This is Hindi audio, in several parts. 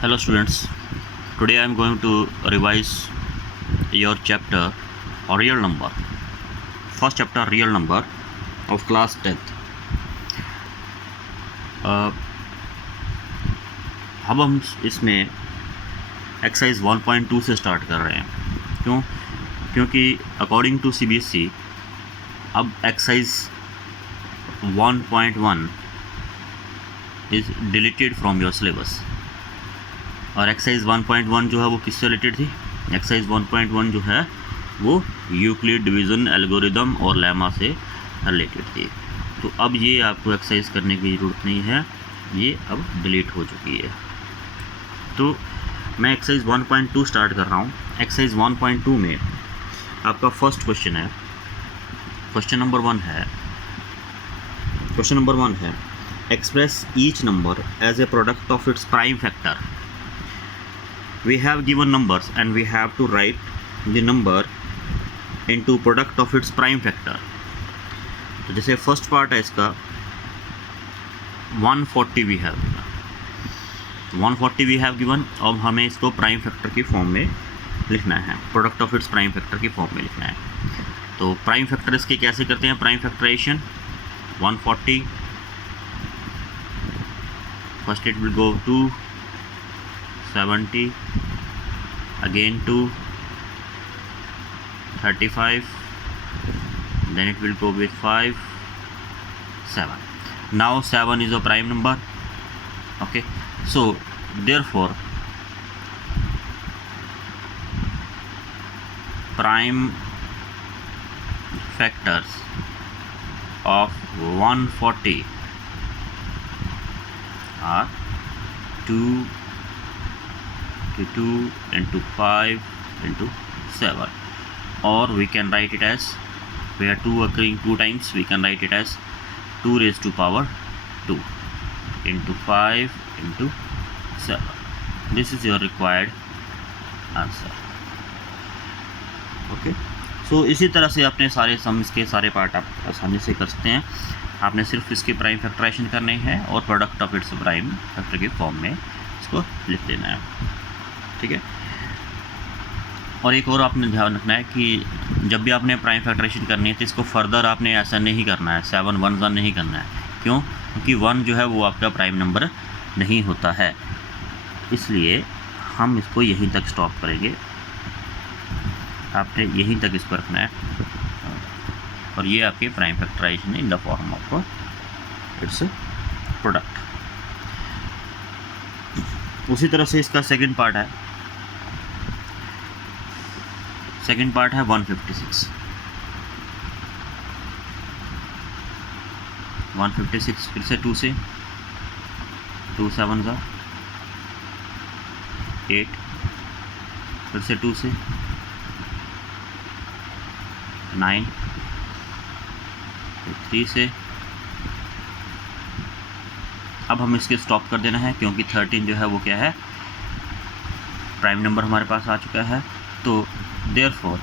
Hello students, today I am going to revise your chapter real number, first chapter real number of class 10th. अब हम इसमें एक्सरसाइज 1.2 से स्टार्ट कर रहे हैं। क्योंकि अकॉर्डिंग टू CBSE अब exercise 1.1 is deleted from your syllabus. और एक्सरसाइज 1.1 जो है वो किससे रिलेटेड थी? एक्सरसाइज 1.1 जो है वो यूक्लिड डिवीज़न एल्गोरिदम और लेमा से रिलेटेड थी। तो अब ये आपको एक्सरसाइज करने की ज़रूरत नहीं है, ये अब डिलीट हो चुकी है। तो मैं एक्सरसाइज 1.2 स्टार्ट कर रहा हूँ। एक्सरसाइज 1.2 में आपका फर्स्ट क्वेश्चन है, क्वेश्चन नंबर वन है express each number as a product of its prime factor. We have given numbers and we have to write the number into product of its prime factor. तो जैसे फर्स्ट पार्ट है इसका 140 we have given। अब हमें इसको प्राइम फैक्टर की फॉर्म में लिखना है, product of its prime factor की फॉर्म में लिखना है। तो प्राइम फैक्टर इसके कैसे करते हैं? Prime factorisation 140 first it will go to 70, again to 35, then it will go with 5, 7. Now 7 is a prime number. Okay, so therefore prime factors of 140 are 2 into 5 into 7, or we can write it as, where 2 occurring 2 times, we can write it as 2 raised to power 2 into 5 into 7. This is your required answer. Okay, so इसी तरह से अपने सारे सम्स के सारे पार्ट आप आसानी से कर सकते हैं। आपने सिर्फ इसके प्राइम फैक्टराइजेशन करने हैं और product of its prime factor की फॉर्म में इसको लिख देना है। ठीक है, और एक और आपने ध्यान रखना है कि जब भी आपने प्राइम फैक्टराइजेशन करनी है तो इसको फर्दर आपने ऐसा नहीं करना है, 7 1 1 नहीं करना है। क्यों? क्योंकि 1 जो है वो आपका प्राइम नंबर नहीं होता है, इसलिए हम इसको यहीं तक स्टॉप करेंगे। आपने यहीं तक इसको रखना है और ये आपके prime factorisation in the form of its product. उसी तरह से इसका सेकंड पार्ट है 156। 156 फिर से 2 से 2 7 जा 8, फिर से 2 से 9, 3 से। अब हम इसके स्टॉप कर देना है क्योंकि 13 जो है वो क्या है, प्राइम नंबर हमारे पास आ चुका है। तो देयरफॉर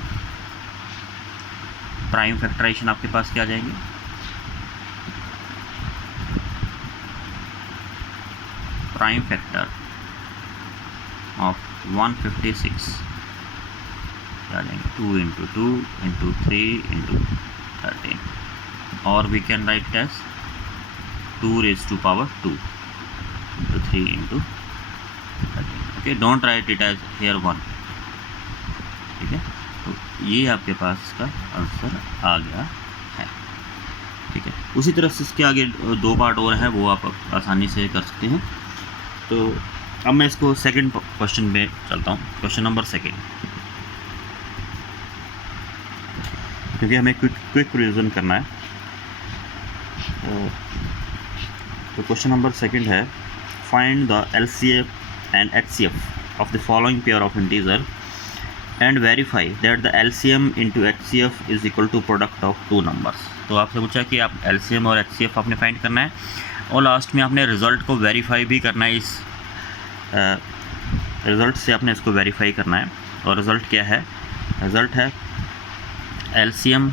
प्राइम फैक्टराइजेशन आपके पास क्या आ जाएंगे, प्राइम फैक्टर ऑफ 156 क्या आ जाएंगे, 2 into 2 into 3 into 13, और we can write as 2 raised to power 2 into 3 into 13. Okay, don't write it as here 1. ठीक है, तो ये आपके पास इसका आंसर आ गया है। ठीक है, उसी तरह से इसके आगे 2 पार्ट और हैं, वो आप आसानी से कर सकते हैं। तो अब मैं इसको सेकंड क्वेश्चन में चलता हूँ, क्वेश्चन नंबर 2, क्योंकि हमें क्विक रिवीजन करना है। तो क्वेश्चन नंबर 2 है, find the LCM and HCF of the following pair of integer and verify that the LCM into HCF is equal to product of 2 numbers. तो आपसे पूछा कि आप LCM और HCF आपने फाइंड करना है और लास्ट में आपने रिज़ल्ट को वेरीफाई भी करना है। इस रिज़ल्ट से आपने इसको वेरीफाई करना है। और रिज़ल्ट क्या है? रिज़ल्ट है LCM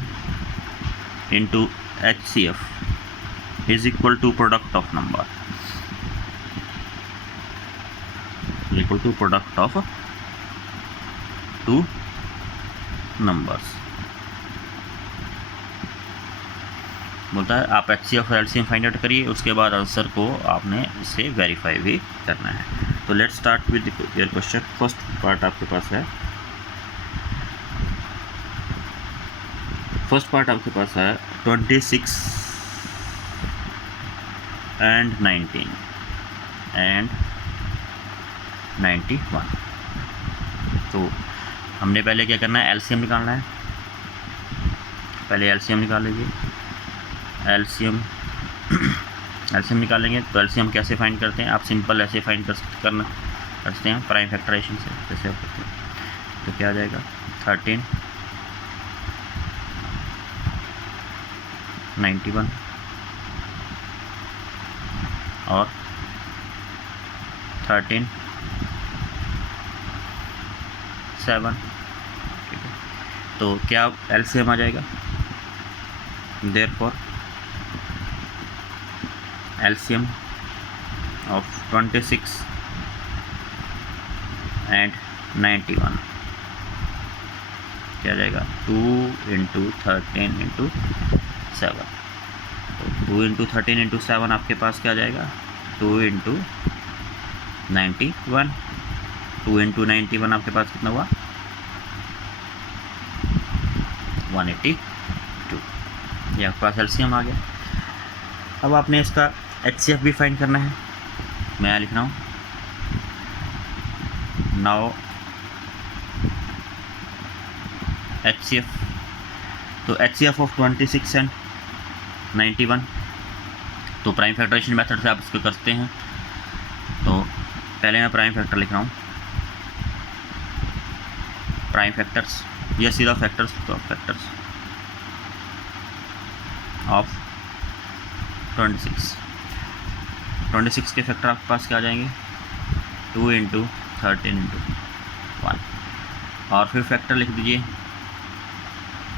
into HCF is equal to product of number। Equal to product of two numbers. बोलता है आप HCF और LCM फाइंड आउट करिए, उसके बाद आंसर को आपने इसे वेरीफाई भी करना है। तो let's start with your question. First part आपके पास है, फर्स्ट पार्ट आपके पास है 26 एंड 19 एंड 91। तो हमने पहले क्या करना है, LCM निकालना है। पहले LCM निकाल लीजिए। LCM निकालेंगे तो LCM कैसे फाइंड करते हैं, आप सिंपल ऐसे फाइंड करते हैं प्राइम फैक्टराइजेशन से, जैसे आप करते हैं। तो क्या आ जाएगा 13 91 और 13 7। ठीक है, तो क्या LCM आ जाएगा, देयरफॉर LCM of 26 and 91 क्या जाएगा 2 × 13 × 7। तो 2 × 13 × 7 आपके पास क्या जाएगा 2 × 91। 2 × 91 आपके पास कितना हुआ 182। ये आपके पास LCM आ गया। अब आपने इसका HCF भी फाइंड करना है। मैं यहाँ लिख रहा हूँ नाउ HCF। तो HCF ऑफ 26 एंड 91, तो प्राइम फैक्टराइजेशन मेथड से आप इसको करते हैं। तो पहले मैं प्राइम फैक्टर लिख रहा हूँ, प्राइम फैक्टर्स, ये सीधा फैक्टर्स, तो फैक्टर्स ऑफ 26 के फैक्टर आपके पास क्या आ जाएंगे 2 × 13 × 1। और फिर फैक्टर लिख दीजिए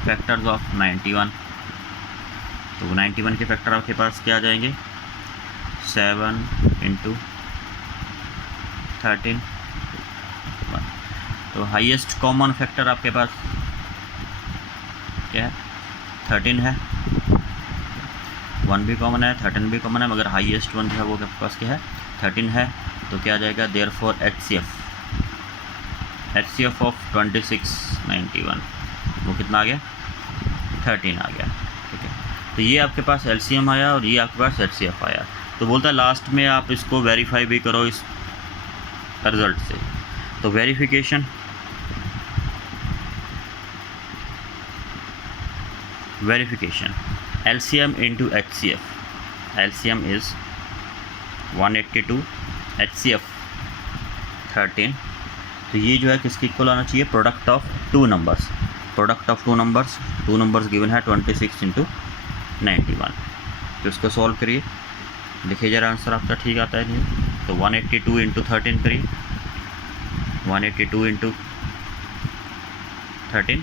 फैक्टर्स ऑफ 91। तो 91 के फैक्टर आपके पास क्या आ जाएंगे 7 × 13 1। तो हाईएस्ट कॉमन फैक्टर आपके पास क्या है 13 है, 1 भी कॉमन है, 13 भी कॉमन है, मगर हाईएस्ट वन जो है वो आपके पास क्या है 13 है। तो क्या आ जाएगा देयरफॉर HCF ऑफ 26 91 वो कितना आ गया 13 आ गया। ठीक है, तो ये आपके पास LCM आया और ये आपके पास HCF आया। तो बोलता है लास्ट में आप इसको वेरीफाई भी करो इस रिज़ल्ट से। तो verification LCM into HCF, LCM is 182, HCF 13। तो ये जो है किसके इक्वल आना चाहिए product of two numbers. Product of two numbers given है 26 × 91। तो इसको सॉल्व करिए, देखिए ज़रा आंसर आपका ठीक आता है नहीं। तो 182 × 13 करिए, 182 × 13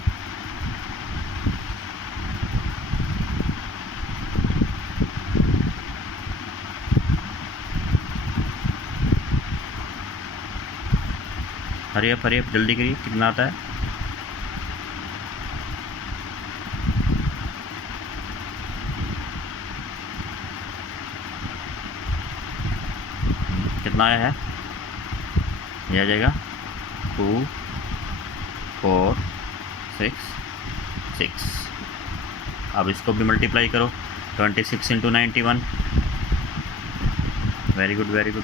हरी अप जल्दी करिए, कितना आता है कितना आया है, ये आ जाएगा 2 4 6 6। अब इसको भी मल्टीप्लाई करो 26 × 91। वेरी गुड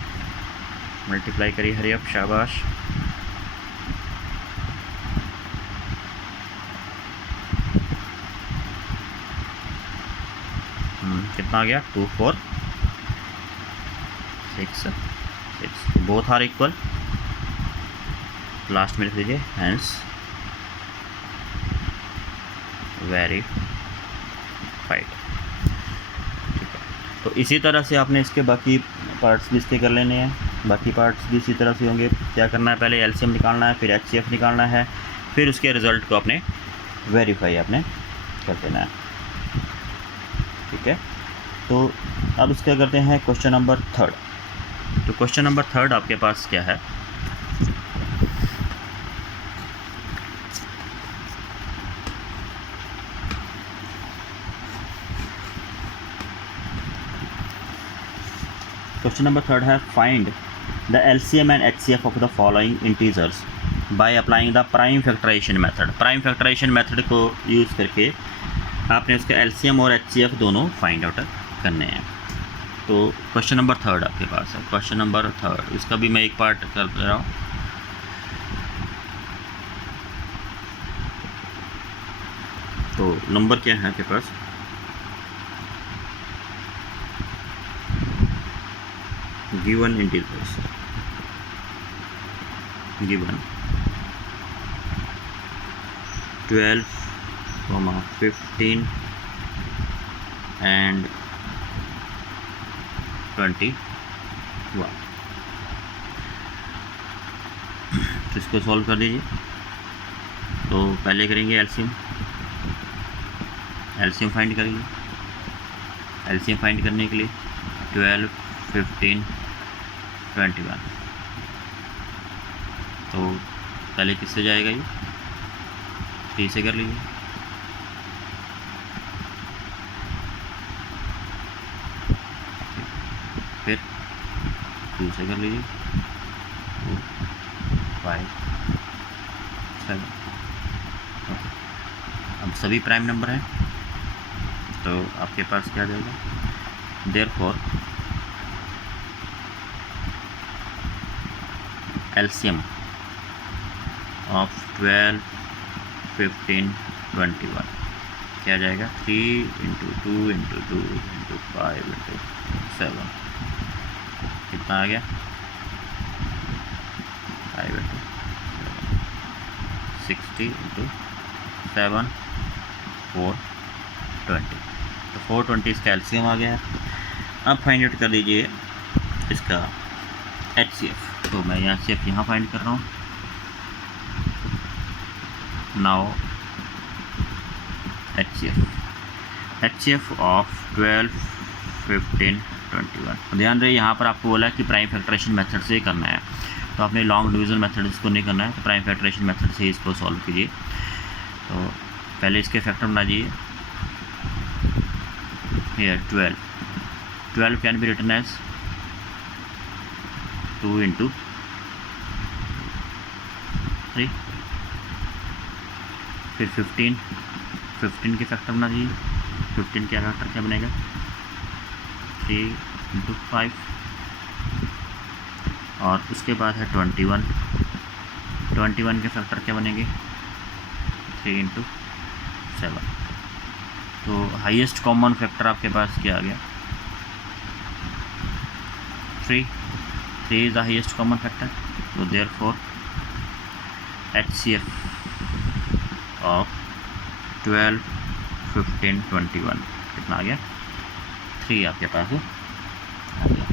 मल्टीप्लाई करिए हरी अप, शाबाश। कितना आ गया 2 4 6 6, बोथ आर इक्वल। लास्ट में लिख लीजिए हैंस वेरीफाइड। ठीक है, तो इसी तरह से आपने इसके बाकी पार्ट्स भी इसके कर लेने हैं। बाकी पार्ट्स भी इसी तरह से होंगे। क्या करना है, पहले LCM निकालना है, फिर HCF निकालना है, फिर उसके रिज़ल्ट को आपने वेरीफाई आपने कर देना है। ठीक है, तो अब इसका करते हैं क्वेश्चन नंबर 3। तो क्वेश्चन नंबर 3 आपके पास क्या है, क्वेश्चन नंबर थर्ड है find the LCM and HCF of the following integers by applying the prime factorisation method. Prime factorisation method को यूज़ करके आपने उसके LCM और HCF दोनों फाइंड आउट करने हैं। तो क्वेश्चन नंबर थर्ड आपके पास है, क्वेश्चन नंबर थर्ड, इसका भी मैं एक पार्ट कर दे रहा हूँ। तो नंबर क्या है आपके पास, गिवन इंटीजर्स, गिवन 12, 15 एंड 21। तो इसको सॉल्व कर दीजिए। तो पहले करेंगे एलसीएम फाइंड करेंगे। एलसीएम फाइंड करने के लिए 12, 15, 21। तो पहले किससे जाएगा ये, 3 से कर लीजिए। फिर 2 से कर लीजिए, 2, 5, 7। अब सभी प्राइम नंबर हैं, तो आपके पास क्या आ जाएगा, देयरफॉर एलसीएम ऑफ 12, 15, 21 क्या आ जाएगा, 3 × 2 × 2 × 5 × 7 कितना आ गया, 5 × 7 60 × 7 420। तो 420 इसका एलसीएम आ गया है। अब फाइंड आउट कर दीजिए इसका HCF। तो मैं यहाँ से यहाँ फाइंड कर रहा हूँ। Now HCF of 12, 15, 21। ध्यान रहे यहाँ पर आपको बोला है कि प्राइम फैक्टराइजेशन मेथड से करना है, तो आपने लॉन्ग डिवीजन मेथड इसको नहीं करना है, तो प्राइम फैक्टराइजेशन मेथड से इसको सॉल्व कीजिए। तो पहले इसके फैक्टर बना दीजिए। here 12 can be written as 2 × 3। फिर 15 के फैक्टर बना दीजिए। 15 के फैक्टर क्या बनेगा, 3 × 5। और उसके बाद है 21 के फैक्टर क्या बनेंगे, 3 × 7। तो हाईएस्ट कॉमन फैक्टर आपके पास क्या आ गया, 3 is the highest common factor. तो देयरफॉर HCF ऑफ 12, 15, 21 कितना आ गया, 3 आपके पास है आ गया।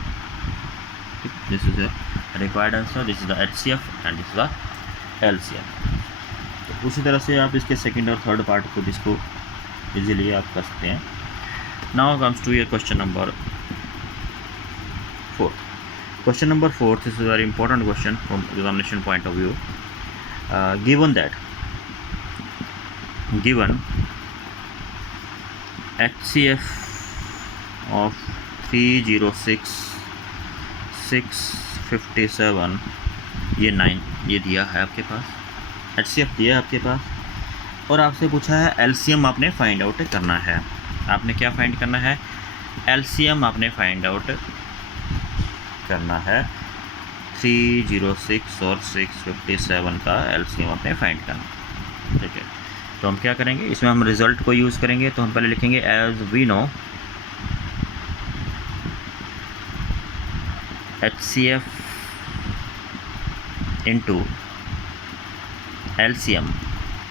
This is the required answer, this is the HCF and this is the LCM। तो उसी तरह से आप इसके सेकंड और थर्ड पार्ट को जिसको इजीली आप कर सकते हैं। Now comes to your question number 4। Question number 4 is a very important question from examination point of view. Given HCF of 306, 657, ये 9 ये दिया है आपके पास, HCF दिया है आपके पास, और आपसे पूछा है LCM आपने फाइंड आउट करना है। आपने क्या फाइंड करना है, LCM आपने फाइंड आउट करना है। 306 और 657 का LCM आपने फाइंड करना, ठीक है। तो हम क्या करेंगे, इसमें हम रिज़ल्ट को यूज़ करेंगे। तो हम पहले लिखेंगे as we know HCF into LCM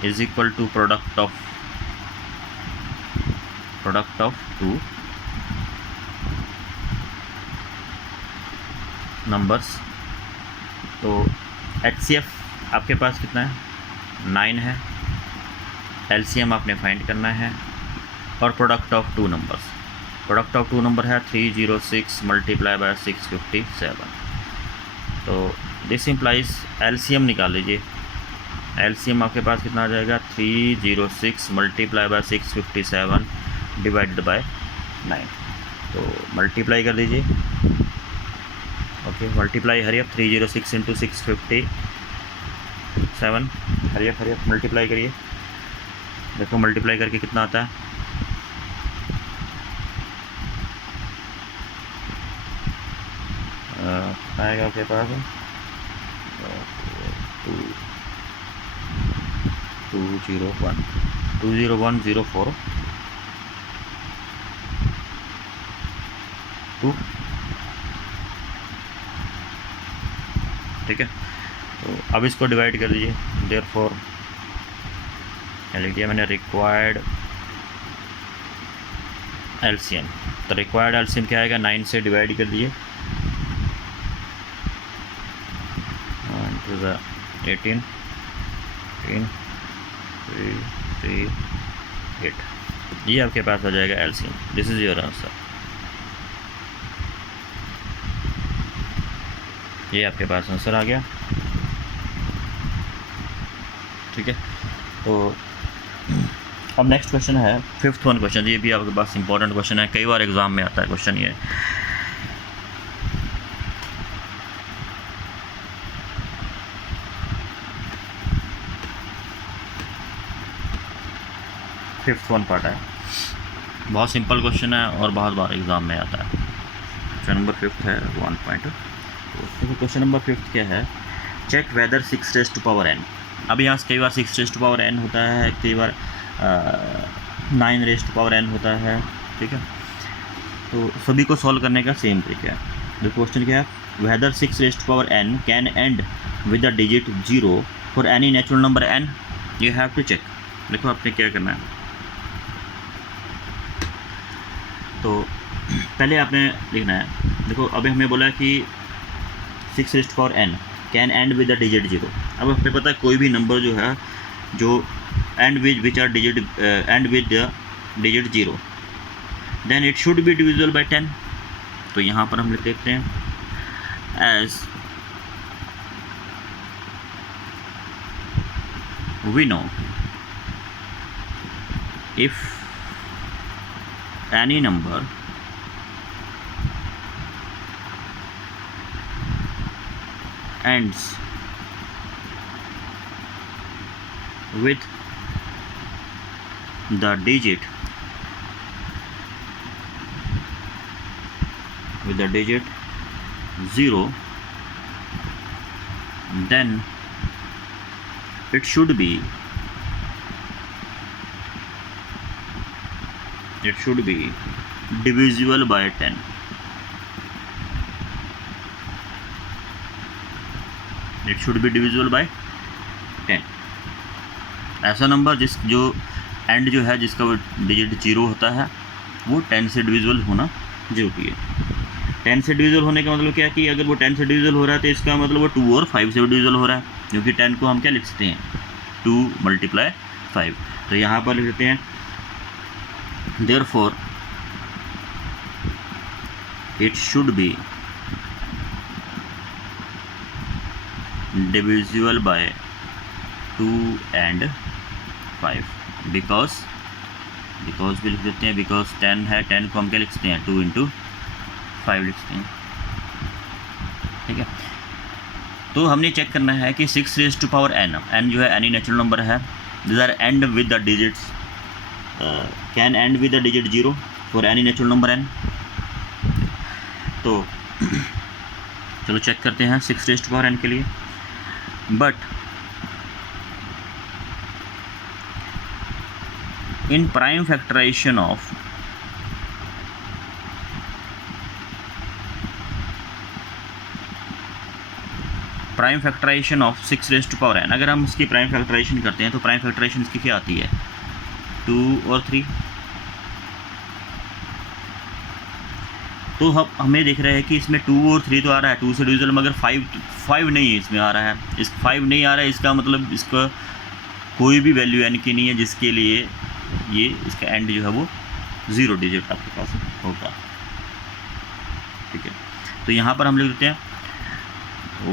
is equal to product of 2 numbers. तो HCF आपके पास कितना है, 9 है। LCM आपने फाइंड करना है, और product of 2 numbers, product of 2 number है 306 मल्टीप्लाई बाय 657। तो दिस इम्प्लाइज LCM निकाल लीजिए। LCM आपके पास कितना आ जाएगा, 306 मल्टीप्लाई बाय 657 डिवाइडेड बाय 9। तो मल्टीप्लाई कर दीजिए, ओके, मल्टीप्लाई हरियप 306 इंटू 657, हरियप मल्टीप्लाई करिए, देखो मल्टीप्लाई करके कितना आता है। आएगा आपके पास 20104 2, ठीक है। तो अब इसको डिवाइड कर दीजिए, देयरफॉर लिख दिया मैंने रिक्वायर्ड एलसीएम। तो रिक्वायर्ड एलसीएम क्या आएगा, 9 से डिवाइड कर दीजिए, 18 3 3 8, ये आपके पास आ जाएगा LCM. This is your answer, ये आपके पास आंसर आ गया, ठीक है। तो अब नेक्स्ट क्वेश्चन है 5th वन क्वेश्चन, ये भी आपके पास इंपॉर्टेंट क्वेश्चन है, कई बार एग्जाम में आता है क्वेश्चन ये। फिफ्थ वन पार्ट है, बहुत सिंपल क्वेश्चन है और बहुत बार एग्जाम में आता है। क्वेश्चन नंबर 5 है 1 पॉइंट। तो क्वेश्चन नंबर 5 क्या है, check whether 6 raise to power n। अब यहाँ से कई बार 6 रेज़ टू पावर n होता है, कई बार 9 रेज़ टू पावर n होता है, ठीक है। तो सभी को सॉल्व करने का सेम तरीका है। तो क्वेश्चन क्या है, whether 6 raise to power n can end with the digit 0 for any natural number n, you have to check. देखो आपने क्या करना है, तो पहले आपने लिखना है, देखो अभी हमें बोला कि 6 raise to power n can end with the digit 0। अब हमें पता है कोई भी नंबर जो है जो and which are digit end with the digit 0, then it should be divisible by 10। तो यहाँ पर हम लिख देते हैं as we know if any number ends with the digit 0, then it should be divisible by 10। It should be divisible by 10। ऐसा नंबर जो एंड जो है जिसका वो डिजिट 0 होता है वो 10 से डिविजिबल होना जरूरी है। 10 से डिविजिबल होने का मतलब क्या है कि अगर वो 10 से डिविजिबल हो रहा है तो इसका मतलब वो 2 और 5 से डिविजिबल हो रहा है, क्योंकि 10 को हम क्या लिख सकते हैं, 2 × 5। तो यहाँ पर लिख देते हैं therefore it should be divisible by 2 and 5, because भी लिख देते हैं, बिकॉज 10 है, 10 को हम क्या लिख सकते हैं, 2 × 5 लिख सकते हैं, ठीक है। तो हमने चेक करना है कि 6 रेज़ टू पावर n जो है एनी नेचुरल नंबर है, this are end with the digits can end with the digit 0 for any natural number n। तो चलो चेक करते हैं 6 रेज़ टू पावर n के लिए। But in prime factorisation of prime factorisation of 6 raise to power n, अगर हम इसकी प्राइम फैक्टराइजेशन करते हैं तो प्राइम फैक्टराइजेशन इसकी क्या आती है, 2 और 3। तो हमें देख रहे हैं कि इसमें 2 और 3 तो आ रहा है 2 से डिविजिबल, मगर 5 नहीं है, इसमें आ रहा है, इस 5 नहीं आ रहा है, इसका मतलब इसका कोई भी वैल्यू n की नहीं है जिसके लिए ये इसका एंड जो है वो 0 डिजिट आपके पास होगा, ठीक है। तो यहाँ पर हम लिख देते हैं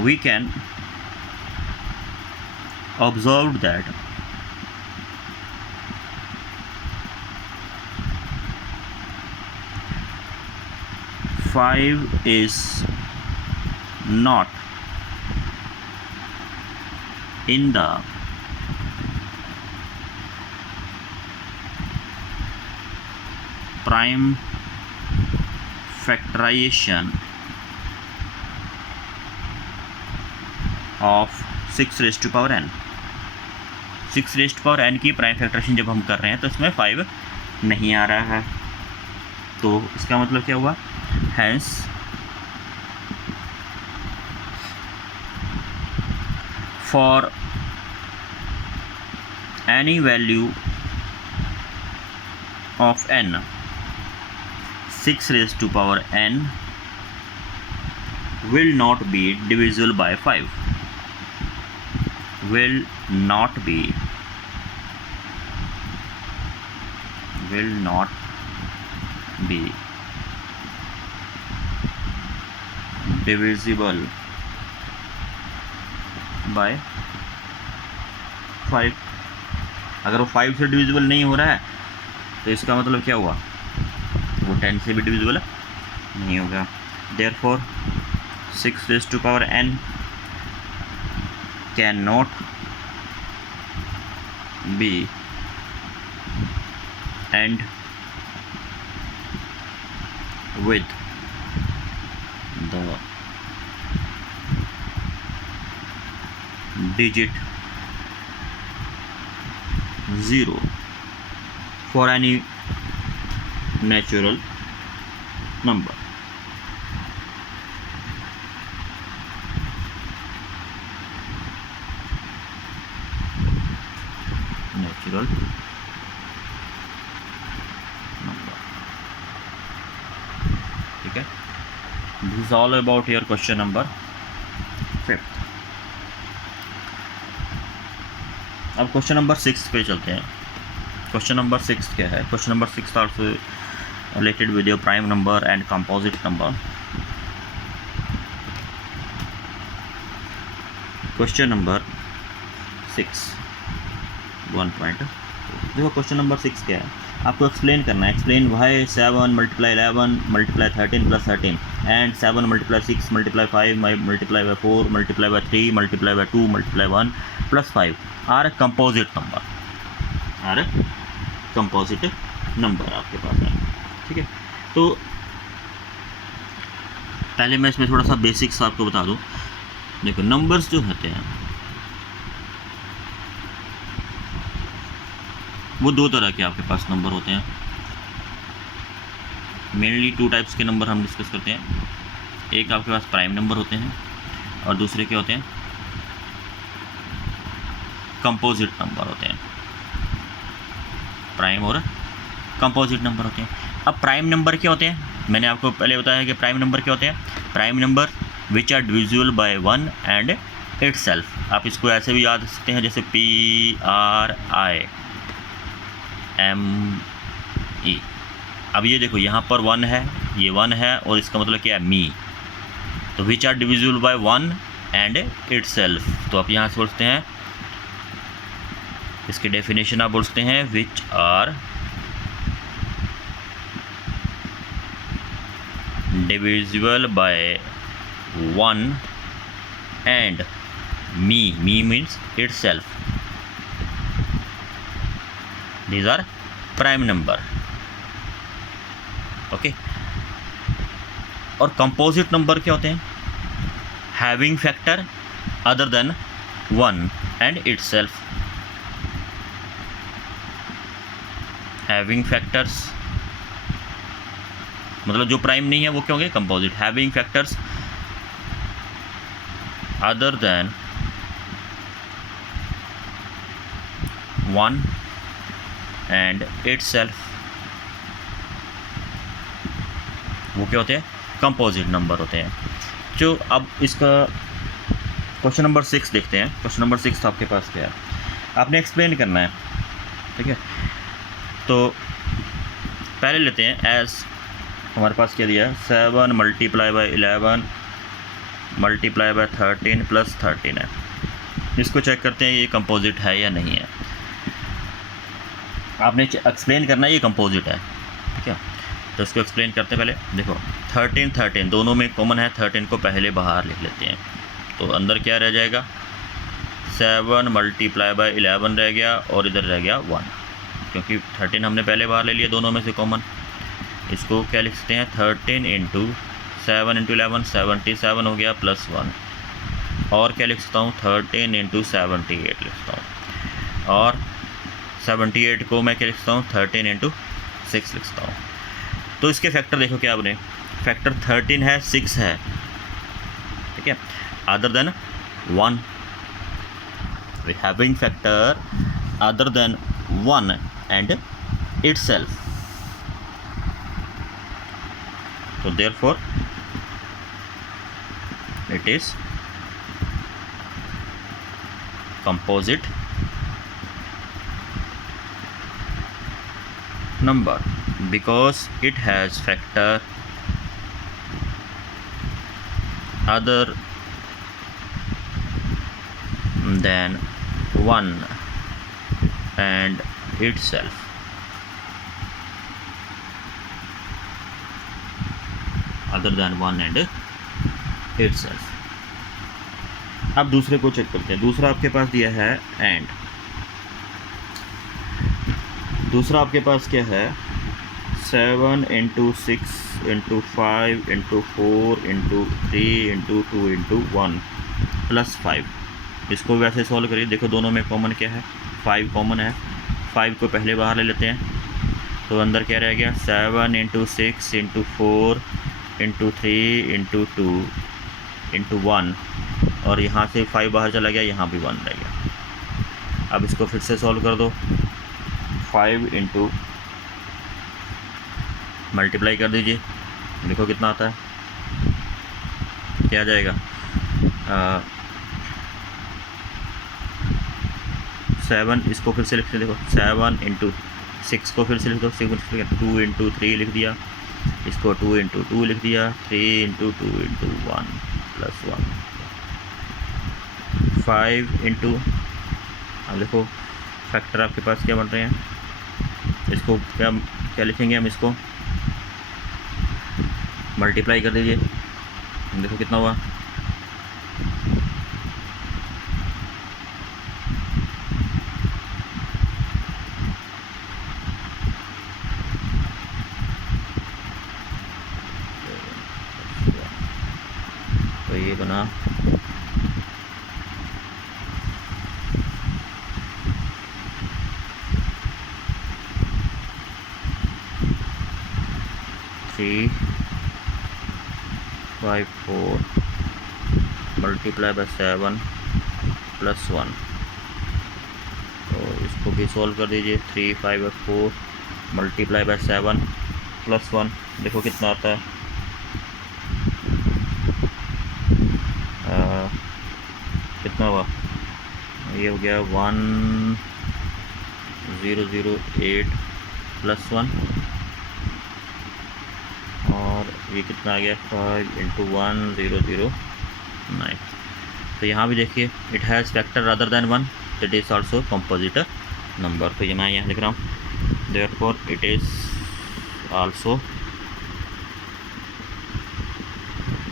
we can observe that 5 is not in the prime factorization of 6 raised to power n। 6 raised to power n की प्राइम फैक्टराइजेशन जब हम कर रहे हैं तो इसमें 5 नहीं आ रहा है, तो इसका मतलब क्या हुआ, hence for any value of n 6 raised to power n will not be divisible by 5, will not be divisible by 5। अगर वो 5 से डिविजिबल नहीं हो रहा है तो इसका मतलब क्या हुआ, वो 10 से भी डिविजिबल नहीं होगा। Therefore 6 raised to power n cannot be and with the digit 0 for any natural number। natural number, ठीक है। This is all about your question number 5। अब क्वेश्चन नंबर 6 पे चलते हैं। क्वेश्चन नंबर 6 क्या है, question number 6 also related with your prime number and composite number. Question number 6 1.2। देखो क्वेश्चन नंबर 6 क्या है, आपको एक्सप्लेन करना है। Explain why 7 multiply 11 multiply 13 plus 13 and 7 multiply 6 multiply 5 multiply by 4 multiply by 3 multiply by 2 multiply 1 plus 5 are composite number, are composite number आपके पास है, ठीक है। तो पहले मैं इसमें थोड़ा सा बेसिक्स आपको बता दूं। देखो नंबर्स जो होते हैं वो दो तरह के आपके पास नंबर होते हैं। मेनली 2 टाइप्स के नंबर हम डिस्कस करते हैं। एक आपके पास प्राइम नंबर होते हैं और दूसरे क्या होते हैं, कंपोजिट नंबर होते हैं। प्राइम और कंपोजिट नंबर होते हैं। अब प्राइम नंबर क्या होते हैं, मैंने आपको पहले बताया कि प्राइम नंबर क्या होते हैं। Prime number which are divisible by 1 and itself. आप इसको ऐसे भी याद सकते हैं जैसे PRIME। अब ये देखो यहाँ पर 1 है, ये 1 है और इसका मतलब क्या है, मी। तो which are divisible by 1 and itself, तो आप यहाँ से बोलते हैं, इसकी डेफिनेशन आप बोल सकते हैं which are divisible by 1 and me means itself, these are prime number, okay. और कंपोजिट नंबर क्या होते हैं, having factor other than 1 and itself. Having factors मतलब जो प्राइम नहीं है वो क्या होंगे, composite. Having factors other than 1 and itself, वो क्या होते हैं, कंपोजिट नंबर होते हैं। जो अब इसका क्वेश्चन नंबर 6 देखते हैं। क्वेश्चन नंबर 6 आपके पास क्या है, आपने एक्सप्लेन करना है, ठीक है। तो पहले लेते हैं एज, हमारे पास क्या दिया है, 7 multiply by 11 multiply by 13 plus 13 है। इसको चेक करते हैं ये कंपोजिट है या नहीं है। आपने एक्सप्लेन करना है ये कंपोजिट है, ठीक है। तो इसको एक्सप्लेन करते पहले। देखो 13 दोनों में कॉमन है, 13 को पहले बाहर लिख लेते हैं। तो अंदर क्या रह जाएगा, 7 मल्टीप्लाई बाय 11 रह गया और इधर रह गया 1, क्योंकि 13 हमने पहले बाहर ले लिया दोनों में से कॉमन। इसको क्या लिख सकते हैं, 13 इंटू 7 इंटू 11 77 हो गया प्लस 1। और क्या लिख सकता हूँ, 13 इंटू 78 लिख सकता हूँ। और 78 को मैं क्या लिख सकता हूँ, 13 इंटू 6 लिख सकता हूँ। तो इसके फैक्टर देखो क्या बने, फैक्टर 13 है, 6 है, ठीक है, other than 1, we having factor other than 1 and itself. So therefore it is composite number because it has factor other than 1 and itself. Other than 1 and itself. अब दूसरे को चेक करते हैं। दूसरा आपके पास दिया है एंड, दूसरा आपके पास क्या है, 7 into 6 into 5 into 4 into 3 into 2 into 1 plus 5। इसको वैसे सॉल्व करिए। देखो दोनों में कॉमन क्या है, 5 कॉमन है। 5 को पहले बाहर ले लेते हैं, तो अंदर क्या रह गया, 7 into 6 into 4 into 3 into 2 into 1, और यहाँ से 5 बाहर चला गया, यहाँ भी 1 रह गया। अब इसको फिर से सॉल्व कर दो। 5 इंटू मल्टीप्लाई कर दीजिए, देखो कितना आता है, क्या आ जाएगा, 7। इसको फिर से लिखते देखो, 7 इंटू 6 को फिर से लिख दो, 2 इंटू 3 लिख दिया, इसको 2 इंटू 2 लिख दिया, 3 इंटू 2 इंटू 1 प्लस 1, 5 इंटू, अब देखो फैक्टर आपके पास क्या बन रहे हैं, इसको क्या लिखेंगे हम, इसको मल्टीप्लाई कर दीजिए, देखो कितना हुआ, तो ये बना 354 मल्टीप्लाई बाय 7 प्लस 1। तो इसको भी सॉल्व कर दीजिए, 354 मल्टीप्लाई बाय 7 प्लस 1, देखो कितना आता है, कितना हुआ, ये हो गया 1008 प्लस 1, और ये कितना आ गया, 5 इंटू 1009। तो यहाँ भी देखिए, it has factor other than 1, it is also composite number. तो ये मैं यहाँ लिख रहा हूँ, therefore it is also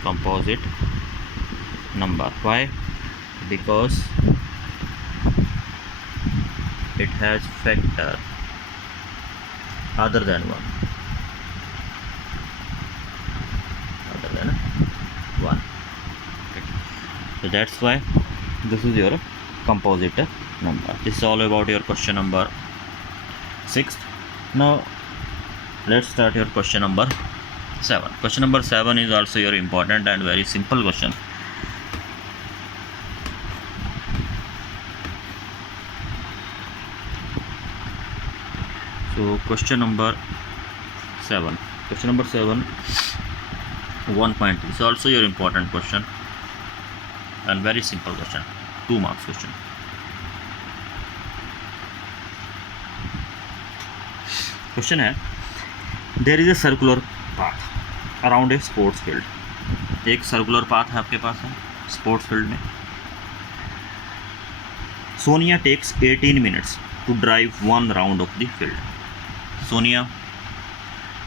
composite number. Why? Because it has factor other than 1, other than 1. Okay. So that's why this is your composite number. This is all about your question number 6. Now let's start your question number 7. Question number 7 is also your important and very simple question. So question number 7, 1 point is also your important question and very simple question, 2 marks question. Question है, there is a circular path around a sports field. एक सर्कुलर पाथ है आपके पास है स्पोर्ट्स फील्ड में. Sonia takes 18 minutes to drive 1 round of the field. Sonia,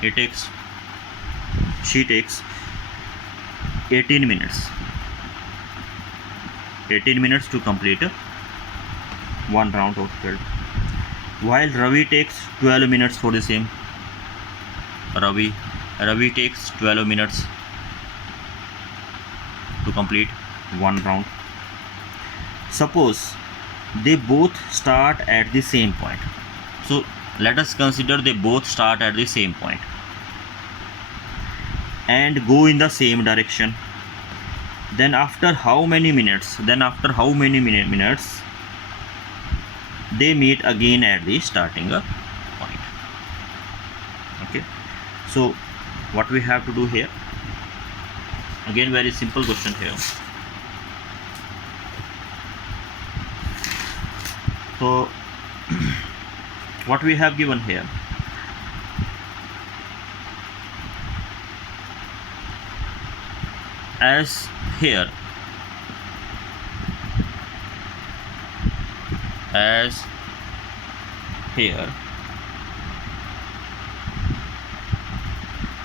it takes she takes 18 minutes. 18 minutes to complete one round of 12. While Ravi takes 12 minutes for the same. Ravi takes 12 minutes to complete one round. Suppose they both start at the same point. So let us consider they both start at the same point and go in the same direction. Then after how many minutes? They meet again at the starting point. Okay. So what we have to do here? Again, very simple question here. So what we have given here? As here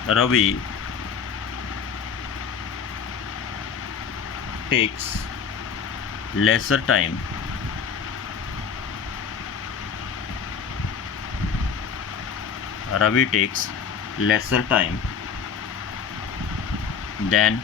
Ravi takes lesser time than